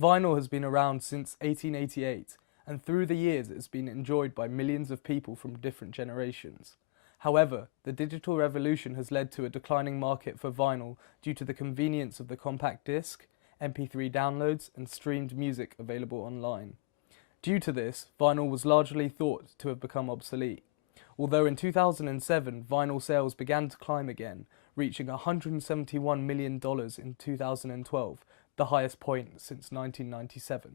Vinyl has been around since 1888, and through the years it has been enjoyed by millions of people from different generations. However, the digital revolution has led to a declining market for vinyl due to the convenience of the compact disc, MP3 downloads, and streamed music available online. Due to this, vinyl was largely thought to have become obsolete. Although in 2007 vinyl sales began to climb again, reaching $171 million in 2012, the highest point since 1997.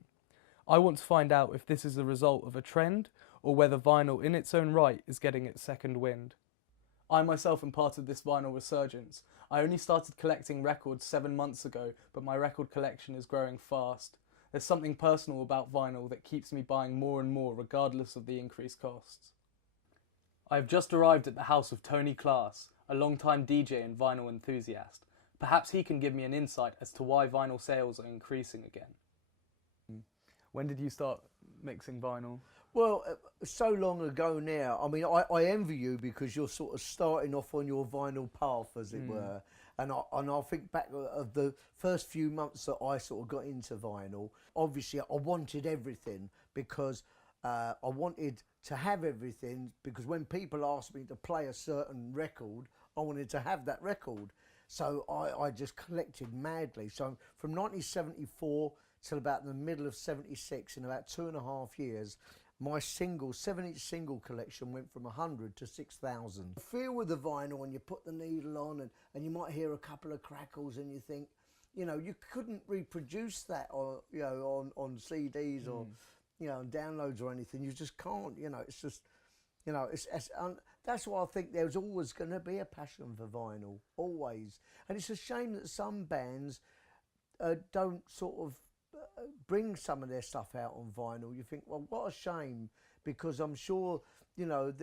I want to find out if this is a result of a trend or whether vinyl in its own right is getting its second wind. I myself am part of this vinyl resurgence. I only started collecting records 7 months ago, but my record collection is growing fast. There's something personal about vinyl that keeps me buying more and more regardless of the increased costs. I have just arrived at the house of Tony Class, a long-time DJ and vinyl enthusiast. Perhaps he can give me an insight as to why vinyl sales are increasing again. When did you start mixing vinyl? Well, so long ago now. I mean, I envy you because you're sort of starting off on your vinyl path, as it were. And I think back of the first few months that I sort of got into vinyl, obviously I wanted everything because I wanted to have everything, because when people asked me to play a certain record, I wanted to have that record. So I just collected madly. So from 1974 till about the middle of 76, in about 2.5 years, my 7-inch single collection went from 100 to 6,000. The feel with the vinyl, when you put the needle on and you might hear a couple of crackles and you think, you know, you couldn't reproduce that or, you know, on CDs or, you know, on downloads or anything. You just can't, you know, it's just, you know, that's why I think there's always going to be a passion for vinyl, always. And it's a shame that some bands don't sort of bring some of their stuff out on vinyl. You think, well, what a shame, because I'm sure, you know,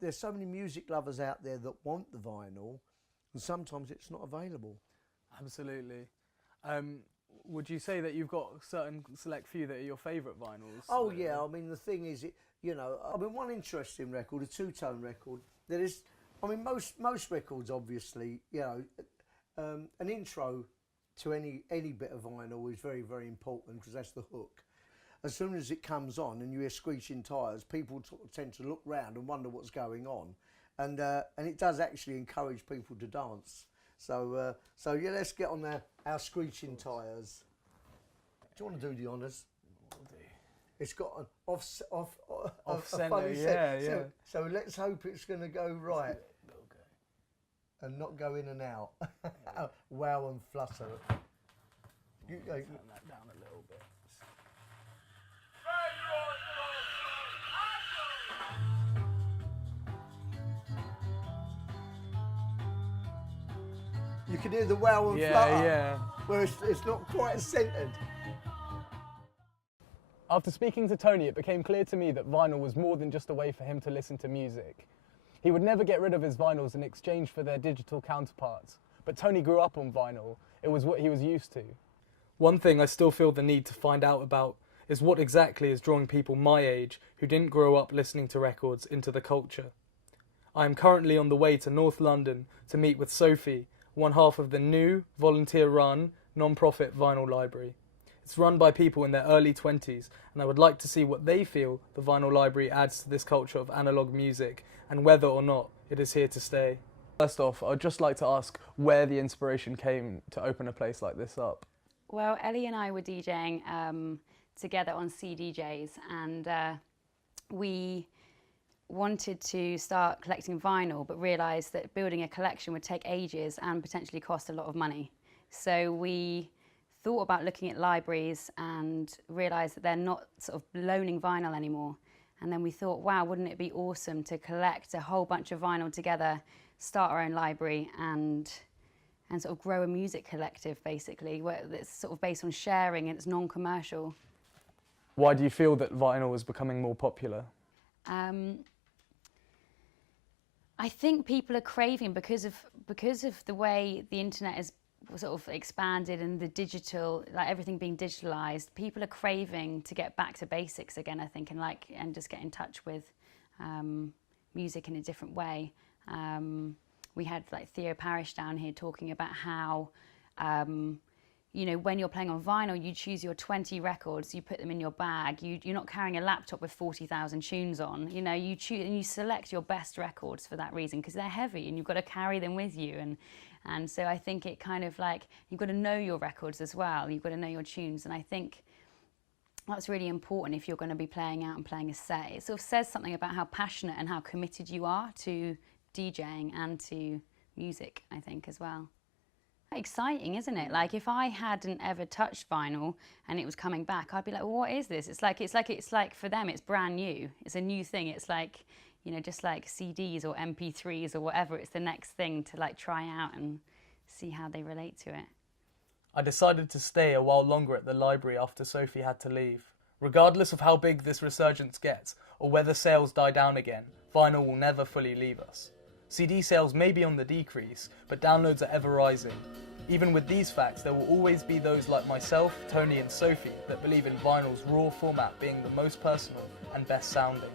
there's so many music lovers out there that want the vinyl, and sometimes it's not available. Absolutely. Would you say that you've got a certain select few that are your favourite vinyls? Oh yeah, I mean the thing is, you know, I mean one interesting record, a two-tone record. There is, I mean most records obviously, you know, an intro to any bit of vinyl is very, very important because that's the hook. As soon as it comes on and you hear screeching tyres, people tend to look round and wonder what's going on, and it does actually encourage people to dance. So yeah, let's get on our screeching tyres. Do you want to do the honours? Will do. It's got an off centre, funny yeah, set. yeah. So let's hope it's going to go right. Okay. And not go in and out. Wow and flutter. Turn that down a little bit. You can hear the wow and flutter, where it's not quite centred. After speaking to Tony, it became clear to me that vinyl was more than just a way for him to listen to music. He would never get rid of his vinyls in exchange for their digital counterparts. But Tony grew up on vinyl. It was what he was used to. One thing I still feel the need to find out about is what exactly is drawing people my age who didn't grow up listening to records into the culture. I am currently on the way to North London to meet with Sophie, one half of the new, volunteer-run, non-profit vinyl library. It's run by people in their early 20s, and I would like to see what they feel the vinyl library adds to this culture of analogue music and whether or not it is here to stay. First off, I'd just like to ask where the inspiration came to open a place like this up. Well, Ellie and I were DJing together on CDJs, and we wanted to start collecting vinyl, but realised that building a collection would take ages and potentially cost a lot of money. So we thought about looking at libraries and realised that they're not sort of loaning vinyl anymore. And then we thought, wow, wouldn't it be awesome to collect a whole bunch of vinyl together, start our own library and sort of grow a music collective, basically, where it's sort of based on sharing and it's non-commercial. Why do you feel that vinyl is becoming more popular? I think people are craving, because of the way the internet has sort of expanded and the digital, like everything being digitalized, people are craving to get back to basics again, I think, and just get in touch with music in a different way. We had like Theo Parrish down here talking about how you know, when you're playing on vinyl, you choose your 20 records, you put them in your bag. You're not carrying a laptop with 40,000 tunes on. You know, you choose and you select your best records for that reason, because they're heavy and you've got to carry them with you. And so I think it kind of like, you've got to know your records as well. You've got to know your tunes. And I think that's really important if you're going to be playing out and playing a set. It sort of says something about how passionate and how committed you are to DJing and to music, I think, as well. Exciting, isn't it? Like, if I hadn't ever touched vinyl and it was coming back, I'd be like, well, what is this? It's like for them, it's brand new. It's a new thing. It's like, you know, just like CDs or MP3s or whatever. It's the next thing to like try out and see how they relate to it. I decided to stay a while longer at the library after Sophie had to leave. Regardless of how big this resurgence gets, or whether sales die down again, vinyl will never fully leave us. CD sales may be on the decrease, but downloads are ever rising. Even with these facts, there will always be those like myself, Tony and Sophie that believe in vinyl's raw format being the most personal and best sounding.